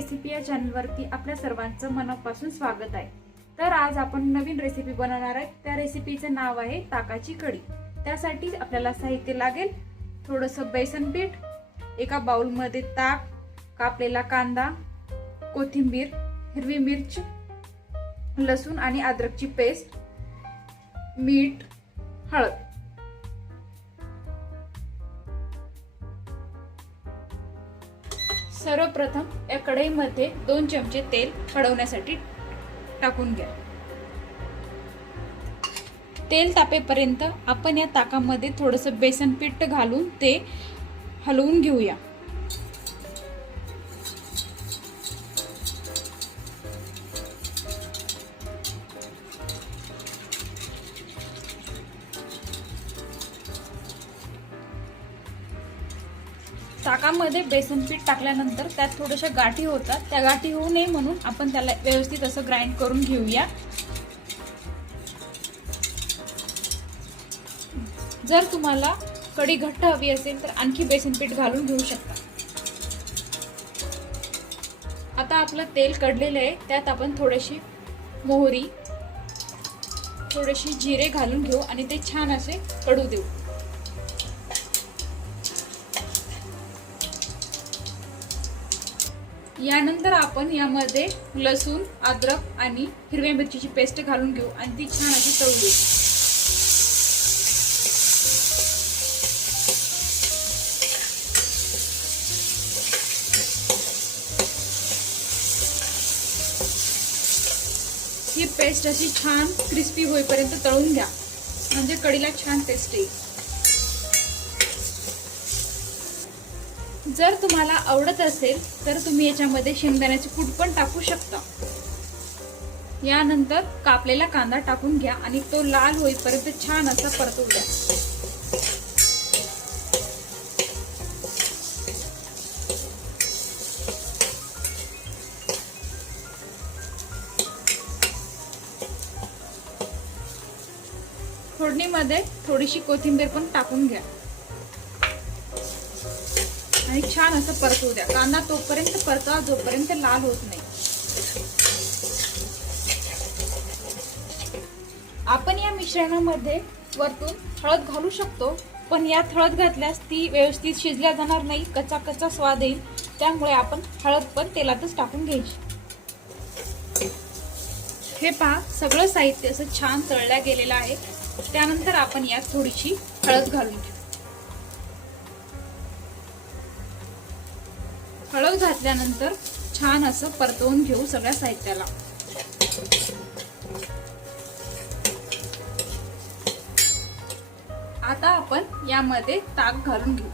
Recipe या चॅनलवरती आपल्या सर्वांचं मनापासून स्वागत आहे। तर आज आपण नवीन रेसिपी बनवणार आहे। त्या रेसिपीचे नाव आहे ताकाची कढी। त्यासाठी आपल्याला साहित्य लागेल थोडंसं बेसन पीठ, एका बाउल मध्ये ताक, कापलेला कांदा, कोथिंबीर, हिरवी मिरच, लसूण आणि अद्रकची पेस्ट, मीठ, हळद। सर्वप्रथम या कढईमध्ये 2 चमचे तेल कडवण्यासाठी टाकून घ्या। तेल तापेपर्यंत आपण या ताकामध्ये थोडंसं बेसन पीठ घालून ते हलवून घेऊया। ताकामध्ये बेसन पीठ टाकल्यानंतर त्यात थोड्याशा गाठी होतात, त्या गाठी होऊ नये म्हणून आपण त्याला व्यवस्थित असं ग्राइंड करून घेऊया। जर तुम्हाला कढी घट्ट हवी असेल तर आणखी बेसन पीठ घालून घेऊ शकता। आता आपलं तेल कडलेलं आहे, त्यात आपण थोडीशी मोहरी, थोडेसे जिरे घालून घेऊ आणि ते छान असे कडू देऊ। यानंतर आपण यामध्ये लसूण, अद्रक आणि हिरव्या मिरचीची पेस्ट घालून घेऊ आणि ती छान अशी तळू देऊ। ही पेस्ट अशी छान क्रिस्पी होईपर्यंत तळून घ्या, म्हणजे कढीला छान टेस्ट येईल। जर तुम्हाला आवडत असेल तर तुम्ही याच्यामध्ये शेंगदाण्याचे कूट पण टाकू शकता। यानंतर कापलेला कांदा टाकून घ्या आणि तो लाल होईपर्यंत छान असा परतू द्या। फोडणीमध्ये थोडीशी कोथिंबीर पण टाकून घ्या आणि छान असं परतू द्या। कांदा तोपर्यंत परतवा जोपर्यंत लाल होत नाही। आपण या मिश्रणामध्ये वरतून हळद घालू शकतो, पण यात हळद घातल्यास ती व्यवस्थित शिजल्या जाणार नाही, कच्चा कच्चा स्वाद येईल। त्यामुळे आपण हळद पण तेलातच टाकून घ्यायची। हे पहा, सगळं साहित्य असं छान तळल्या गेलेलं आहे। त्यानंतर आपण यात थोडीशी हळद घालून घेऊ। हळद घातल्यानंतर छान असं परतवून घेऊ सगळ्या साहित्याला। आता आपण यामध्ये ताक घालून घेऊ।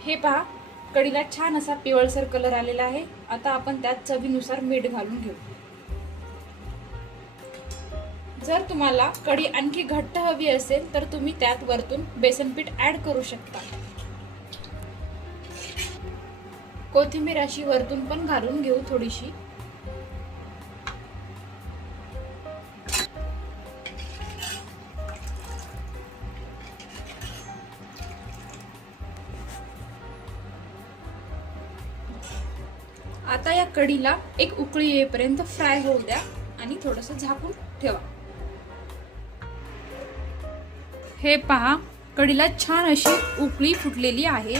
हे पहा, कढीला छान असा पिवळसर कलर आलेला आहे। आता आपण त्यात चवीनुसार मीठ घालून घेऊ। जर तुम्हाला कढी आणखी घट्ट हवी असेल तर तुम्ही त्यात वरतून बेसन पीठ ऍड करू शकता। कोथिंबीर अशी वरतून पण घालून घेऊ थोडीशी। आता या कढीला एक उकळी येईपर्यंत फ्राय होऊ द्या आणि थोडंसं झाकून ठेवा। हे पहा, कढीला छान अशी उकळी फुटलेली आहे।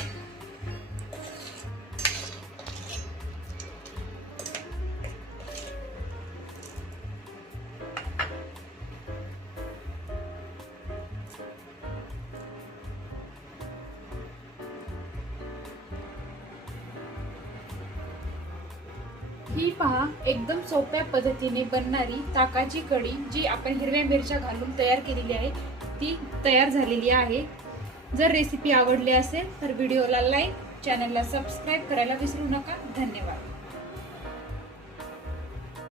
ही पहा, एकदम सोप्या पद्धतीने बनणारी ताकाची कढी जी आपण हिरव्या मिरच्या घालून तयार केलेली आहे ती तयार झालेली आहे। जर रेसिपी आवडली असेल तर व्हिडिओला लाईक, चॅनलला सबस्क्राईब करायला विसरू नका। धन्यवाद।